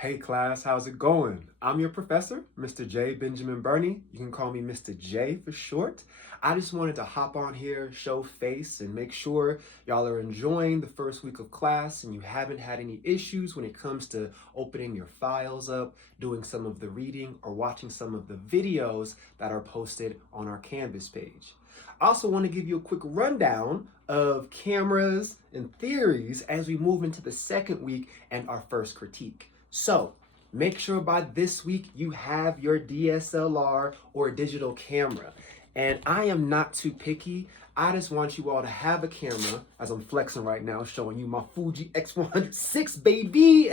Hey class, how's it going? I'm your professor, Mr. J. Benjamin Burney. You can call me Mr. J for short. I just wanted to hop on here, show face, and make sure y'all are enjoying the first week of class and you haven't had any issues when it comes to opening your files up, doing some of the reading, or watching some of the videos that are posted on our Canvas page. I also want to give you a quick rundown of cameras and theories as we move into the second week and our first critique. So make sure by this week you have your DSLR or digital camera. And I am not too picky. I just want you all to have a camera, as I'm flexing right now, showing you my Fuji X106, baby.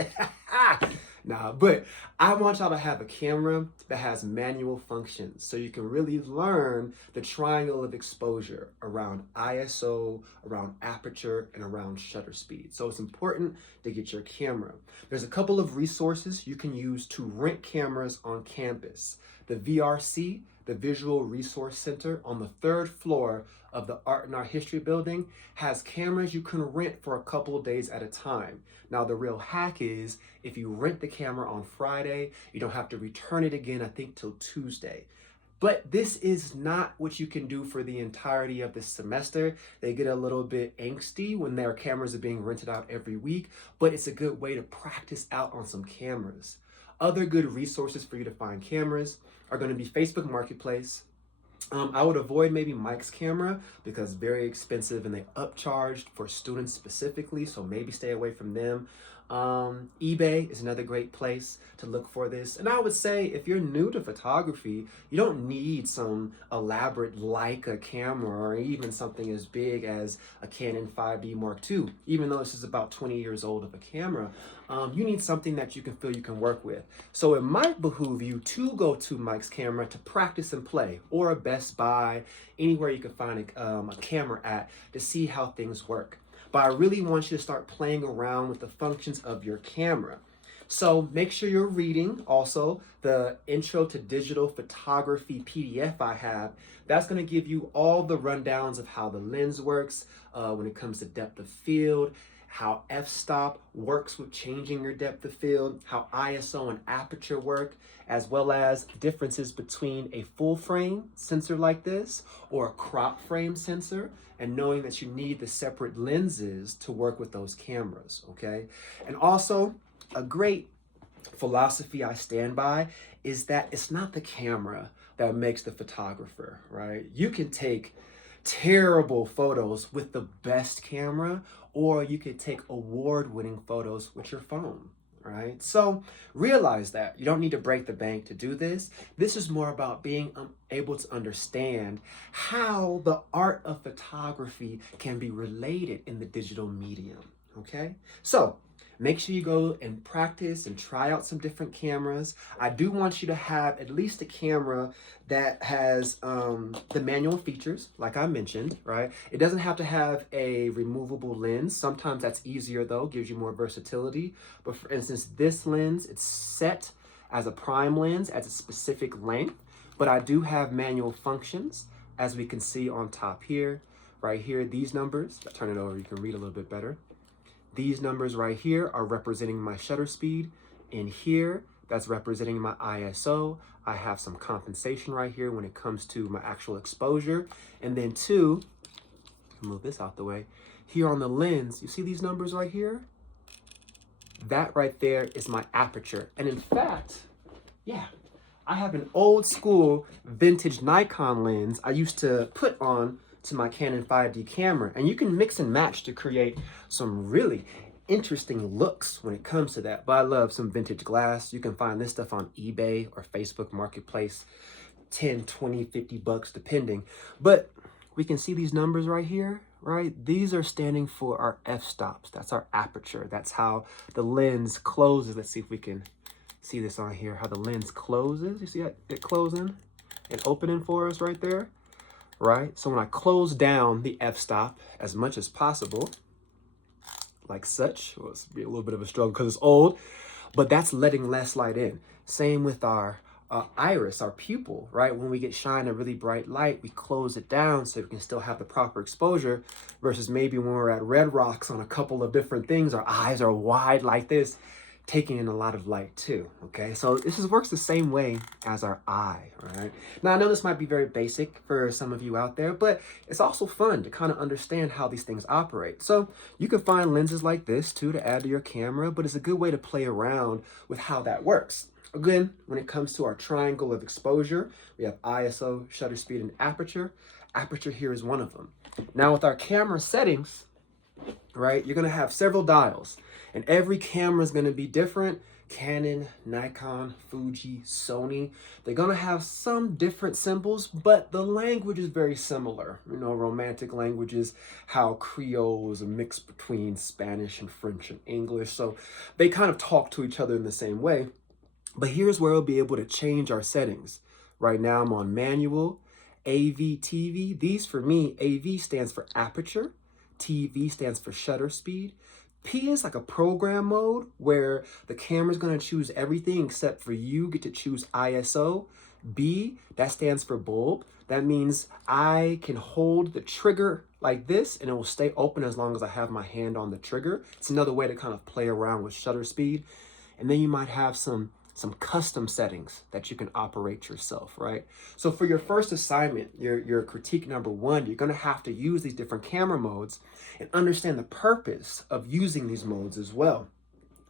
Nah, but I want y'all to have a camera that has manual functions so you can really learn the triangle of exposure around ISO, around aperture, and around shutter speed. So it's important to get your camera. There's a couple of resources you can use to rent cameras on campus. The VRC, the Visual Resource Center on the third floor of the Art and Art History building, has cameras you can rent for a couple of days at a time. Now, the real hack is if you rent the camera on Friday, you don't have to return it again, I think, till Tuesday. But this is not what you can do for the entirety of the semester. They get a little bit angsty when their cameras are being rented out every week, but it's a good way to practice out on some cameras. Other good resources for you to find cameras are going to be Facebook Marketplace. I would avoid maybe Mike's camera because very expensive and they upcharged for students specifically, so maybe stay away from them. eBay is another great place to look for this. And I would say if you're new to photography, you don't need some elaborate Leica camera or even something as big as a Canon 5D Mark II. Even though this is about 20 years old of a camera, you need something that you can feel you can work with. So it might behoove you to go to Mike's camera to practice and play, or a Best Buy, anywhere you can find a camera at to see how things work. But I really want you to start playing around with the functions of your camera. So make sure you're reading also the Intro to Digital Photography PDF I have. That's going to give you all the rundowns of how the lens works when it comes to depth of field, how f-stop works with changing your depth of field, how ISO and aperture work, as well as differences between a full frame sensor like this or a crop frame sensor, and knowing that you need the separate lenses to work with those cameras, okay? And also, a great philosophy I stand by is that it's not the camera that makes the photographer, right? You can take terrible photos with the best camera, or you could take award-winning photos with your phone, right? So realize that you don't need to break the bank to do this. This is more about being able to understand how the art of photography can be related in the digital medium, okay? So make sure you go and practice and try out some different cameras. I do want you to have at least a camera that has the manual features, like I mentioned, right? It doesn't have to have a removable lens. Sometimes that's easier though, gives you more versatility. But for instance, this lens, it's set as a prime lens at a specific length, but I do have manual functions, as we can see on top here, right here, these numbers. I'll turn it over, you can read a little bit better. These numbers right here are representing my shutter speed. In here, that's representing my ISO. I have some compensation right here when it comes to my actual exposure. And then two, move this out the way. Here on the lens, you see these numbers right here? That right there is my aperture. And in fact, yeah, I have an old school vintage Nikon lens I used to put on to my Canon 5D camera, and you can mix and match to create some really interesting looks when it comes to that. But I love some vintage glass. You can find this stuff on eBay or Facebook Marketplace, 10, 20, 50 bucks depending. But we can see these numbers right here, right? These are standing for our f-stops. That's our aperture. That's how the lens closes. Let's see if we can see this on here, how the lens closes. You see it closing and opening for us right there? Right? So when I close down the f-stop as much as possible, like such, well, it's be a little bit of a struggle because it's old, but that's letting less light in. Same with our iris, our pupil, right? When we get shine a really bright light, we close it down so we can still have the proper exposure, versus maybe when we're at Red Rocks on a couple of different things, our eyes are wide like this. taking in a lot of light too, okay? So this works the same way as our eye, right? Now, I know this might be very basic for some of you out there, but it's also fun to kind of understand how these things operate. So you can find lenses like this too to add to your camera, but it's a good way to play around with how that works. Again, when it comes to our triangle of exposure, we have ISO, shutter speed, and aperture. Aperture here is one of them. Now with our camera settings, right, you're gonna have several dials, and every camera is gonna be different. Canon, Nikon, Fuji, Sony, they're gonna have some different symbols, but the language is very similar. You know, romantic languages, how Creole is a mix between Spanish and French and English, so they kind of talk to each other in the same way. But here's where we'll be able to change our settings. Right now I'm on manual, AV, TV. These for me, AV stands for aperture, TV stands for shutter speed. P is like a program mode where the camera's gonna choose everything except for you get to choose ISO. B, that stands for bulb. That means I can hold the trigger like this and it will stay open as long as I have my hand on the trigger. It's another way to kind of play around with shutter speed. And then you might have some custom settings that you can operate yourself, right? So for your first assignment, your critique number one, you're gonna have to use these different camera modes and understand the purpose of using these modes as well,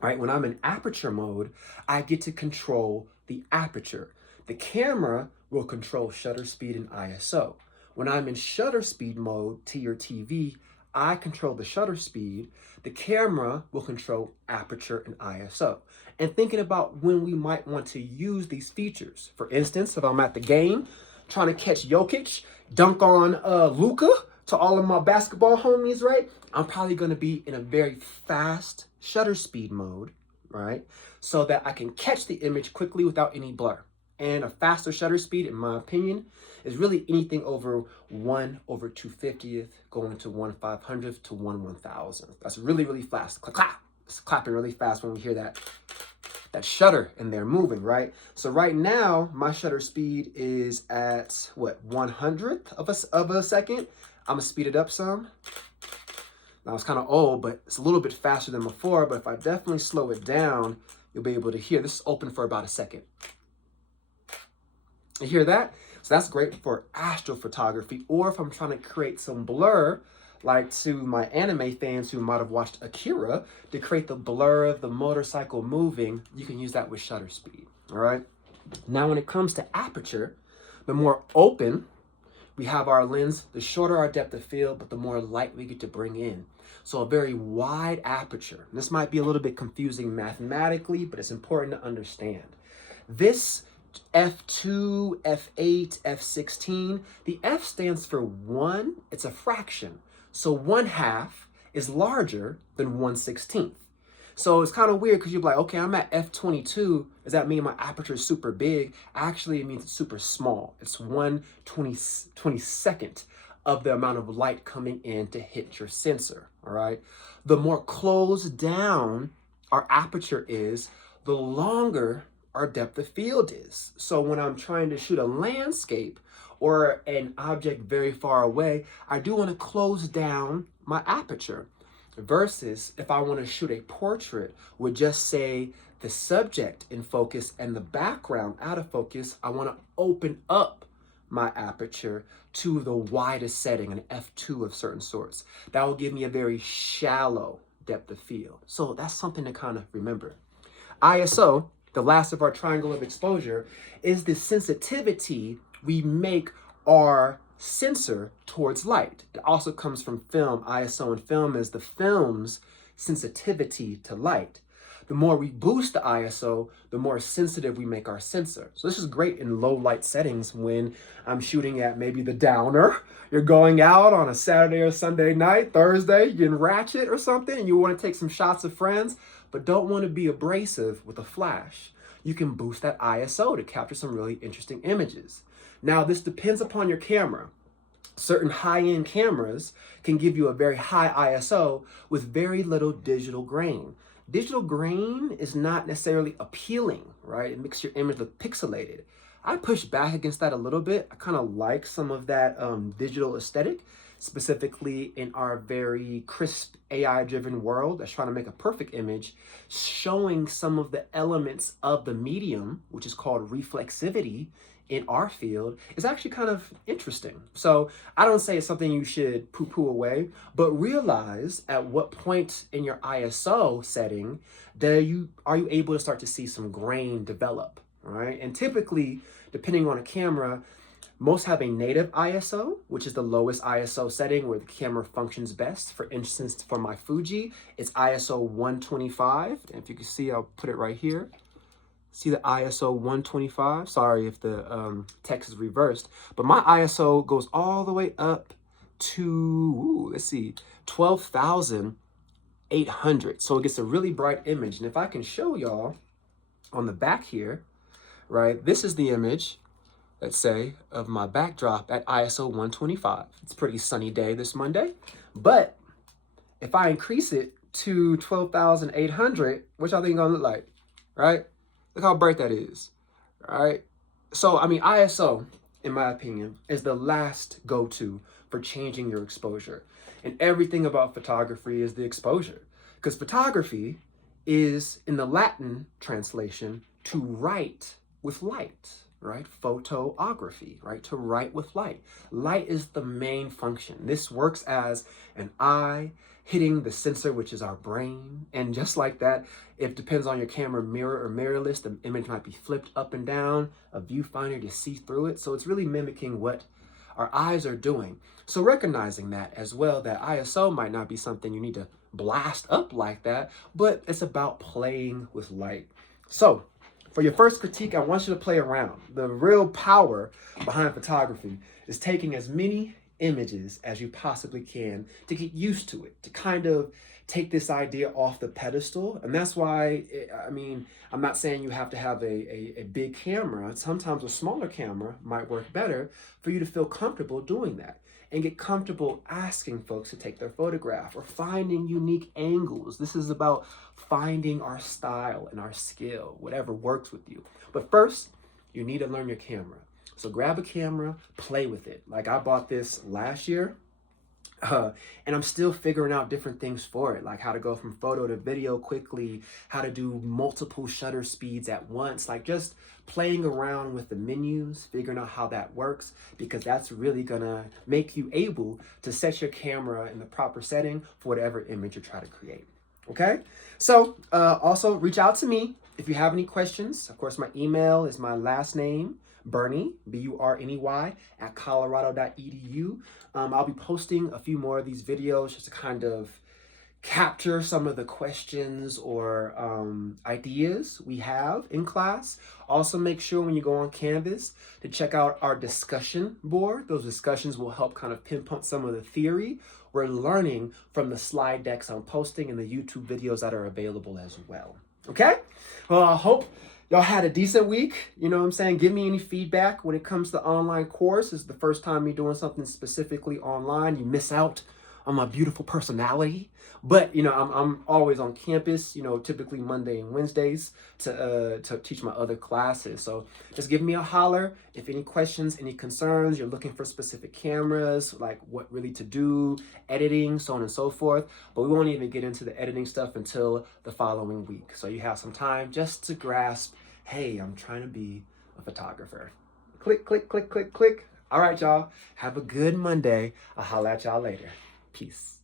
right? When I'm in aperture mode, I get to control the aperture. The camera will control shutter speed and ISO. When I'm in shutter speed mode, T or TV, I control the shutter speed. The camera will control aperture and ISO. And thinking about when we might want to use these features. For instance, if I'm at the game trying to catch Jokic, dunk on Luka, to all of my basketball homies, right? I'm probably gonna be in a very fast shutter speed mode, right? So that I can catch the image quickly without any blur. And a faster shutter speed, in my opinion, is really anything over 1/250th going to 1/500th to 1/1000th. That's really, really fast. Clap, clap. It's clapping really fast when we hear that shutter in there moving, right? So right now, my shutter speed is at what, 1/100th of a second. I'm gonna speed it up some. Now it's kind of old, but it's a little bit faster than before, but if I definitely slow it down, you'll be able to hear. This is open for about a second. You hear that? So that's great for astrophotography, or if I'm trying to create some blur, like to my anime fans who might have watched Akira, to create the blur of the motorcycle moving, you can use that with shutter speed, all right? Now, when it comes to aperture, the more open we have our lens, the shorter our depth of field, but the more light we get to bring in. So a very wide aperture. This might be a little bit confusing mathematically, but it's important to understand. This f2, f8, f16, the f stands for 1, it's a fraction. So 1/2 is larger than 1/16. So it's kind of weird because you're like, okay, I'm at f22. Does that mean my aperture is super big? Actually, it means it's super small. It's 1/22nd of the amount of light coming in to hit your sensor, all right? The more closed down our aperture is, the longer our depth of field is. So when I'm trying to shoot a landscape or an object very far away, I do want to close down my aperture. Versus if I want to shoot a portrait with just say the subject in focus and the background out of focus, I want to open up my aperture to the widest setting, an f2 of certain sorts. That will give me a very shallow depth of field. So that's something to kind of remember. ISO, the last of our triangle of exposure, is the sensitivity we make our sensor towards light. It also comes from film. ISO and film is the film's sensitivity to light. The more we boost the ISO, the more sensitive we make our sensor. So this is great in low light settings when I'm shooting at maybe the downer. You're going out on a Saturday or Sunday night, Thursday, you're getting ratchet or something, and you want to take some shots of friends, but don't want to be abrasive with a flash. You can boost that ISO to capture some really interesting images. Now, this depends upon your camera. Certain high-end cameras can give you a very high ISO with very little digital grain. Digital grain is not necessarily appealing, right? It makes your image look pixelated. I push back against that a little bit. I kind of like some of that digital aesthetic specifically in our very crisp AI-driven world that's trying to make a perfect image, showing some of the elements of the medium, which is called reflexivity in our field, is actually kind of interesting. So I don't say it's something you should poo-poo away, but realize at what point in your ISO setting are you able to start to see some grain develop, right? And typically, depending on a camera, most have a native ISO, which is the lowest ISO setting where the camera functions best. For instance, for my Fuji, it's ISO 125. And if you can see, I'll put it right here. See the ISO 125? Sorry if the text is reversed, but my ISO goes all the way up to, let's see, 12,800. So it gets a really bright image. And if I can show y'all on the back here, right, this is the image, let's say, of my backdrop at ISO 125. It's a pretty sunny day this Monday. But if I increase it to 12,800, which I think it's gonna look like, right? Look how bright that is, right? So, I mean, ISO, in my opinion, is the last go-to for changing your exposure. And everything about photography is the exposure. Because photography is, in the Latin translation, to write with light, right? Photography, right? To write with light. Light is the main function. This works as an eye hitting the sensor, which is our brain. And just like that, it depends on your camera mirror or mirrorless. The image might be flipped up and down, a viewfinder to see through it. So it's really mimicking what our eyes are doing. So recognizing that as well, that ISO might not be something you need to blast up like that, but it's about playing with light. So for your first critique, I want you to play around. The real power behind photography is taking as many images as you possibly can to get used to it, to kind of take this idea off the pedestal. And that's why, I mean, I'm not saying you have to have a big camera. Sometimes a smaller camera might work better for you to feel comfortable doing that and get comfortable asking folks to take their photograph or finding unique angles. This is about finding our style and our skill, whatever works with you. But first, you need to learn your camera. So grab a camera, play with it. Like I bought this last year, and I'm still figuring out different things for it, like how to go from photo to video quickly, how to do multiple shutter speeds at once, like just playing around with the menus, figuring out how that works, because that's really gonna make you able to set your camera in the proper setting for whatever image you're trying to create. Okay? So also reach out to me if you have any questions. Of course, my email is my last name, Burney, B-U-R-N-E-Y, at colorado.edu. I'll be posting a few more of these videos just to kind of capture some of the questions or ideas we have in class. Also, make sure when you go on Canvas to check out our discussion board. Those discussions will help kind of pinpoint some of the theory we're learning from the slide decks I'm posting and the YouTube videos that are available as well. Okay? Well, I hope y'all had a decent week. You know what I'm saying? Give me any feedback when it comes to the online course. This is the first time you're doing something specifically online. You miss out on my beautiful personality. But, you know, I'm always on campus, you know, typically Monday and Wednesdays to teach my other classes. So just give me a holler if any questions, any concerns, you're looking for specific cameras, like what really to do, editing, so on and so forth. But we won't even get into the editing stuff until the following week. So you have some time just to grasp, hey, I'm trying to be a photographer. Click, click, click, click, click. All right, y'all. Have a good Monday. I'll holler at y'all later. Peace.